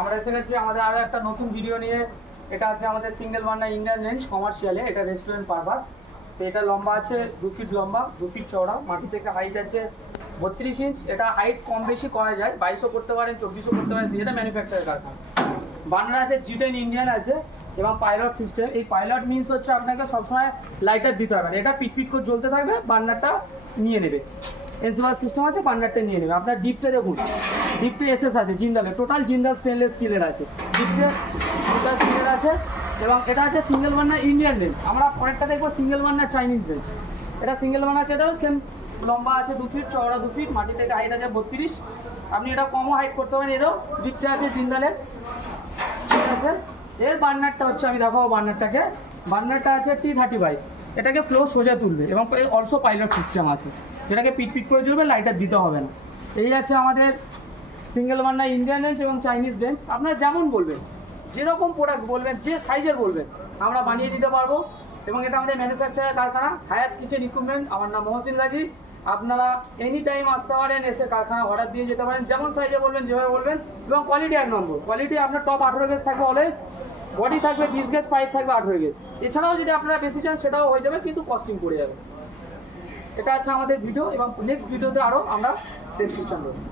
আমরা এসে গেছি আমাদের আরও একটা নতুন ভিডিও নিয়ে। এটা আছে আমাদের সিঙ্গেল বার্নার ইন্ডিয়ান রেঞ্জ কমার্শিয়ালে, এটা রেস্টুরেন্ট পারপাস। তো এটা লম্বা আছে 2 ফিট লম্বা, 2 ফিট চওড়া, মাটি থেকে হাইট আছে 32 ইঞ্চ। এটা হাইট কম বেশি করা যায়, 2200 করতে পারেন, 2400 করতে পারেন, এটা ম্যানুফ্যাকচারের কারখানা। বার্নার আছে G10 ইন্ডিয়ান আছে এবং পাইলট সিস্টেম। এই পাইলট মিনস হচ্ছে আপনাকে সবসময় লাইটার দিতে হবে না, এটা পিট পিট করে জ্বলতে থাকবে, বার্নারটা নিয়ে নেবে। এনসিওয়ার সিস্টেম আছে, বার্নারটা নিয়ে নেবে। আপনার ডিপটা দেখুন, ডিপটা এসএস আছে জিন্দালের, টোটাল জিন্দাল স্টেনলেস স্টিলের আছে, ডিপটা জিন্দাল স্টিলের আছে। এবং এটা আছে সিঙ্গেল বার্নার ইন্ডিয়ান রেঞ্জ। আমরা পরেরটা দেখবো সিঙ্গেল বার্নার চাইনিজ রেঞ্জ। এটা সিঙ্গেল বার্নার আছে, এটাও সেম লম্বা আছে 2 ফিট, চওড়া 2 ফিট, মাটি থেকে হাইট আছে 32। আপনি এটা কমও হাইট করতে পারেন। এরও ডিপটা আছে জিন্দালের, ঠিক আছে। এর বার্নারটা হচ্ছে, আমি দেখাবো বার্নারটাকে। বার্নারটা আছে T35, এটাকে ফ্লো সোজা তুলবে এবং অলসো পাইলট সিস্টেম আছে, যেটাকে পিট পিট করে চলবে, লাইটার দিতে হবে না। এই আছে আমাদের সিঙ্গেল বার্নার ইন্ডিয়ান রেঞ্জ এবং চাইনিজ রেঞ্জ। আপনারা যেমন বলবেন, যেরকম প্রোডাক্ট বলবেন, যে সাইজের বলবেন, আমরা বানিয়ে দিতে পারবো। এবং এটা আমাদের ম্যানুফ্যাকচারের কারখানা, হায়াত কিচেন ইকুইপমেন্ট। আমার নাম মহসিন গাজী। আপনারা এনি টাইম আসতে পারেন, এসে কারখানা অর্ডার দিয়ে যেতে পারেন, যেমন সাইজে বলবেন, যেভাবে বলবেন। এবং কোয়ালিটি 1 নম্বর কোয়ালিটি। আপনার টপ 18 গেজ থাকবে অলওয়েজ, বডি থাকবে 20 গেজ, পাইপ থাকবে 18 গেজ। এছাড়াও যদি আপনারা বেশি চান সেটাও হয়ে যাবে, কিন্তু কস্টিং পড়ে যাবে। এটা আছে আমাদের ভিডিও, এবং নেক্সট ভিডিওতে আরও আমরা ডেসক্রিপশন দেবো।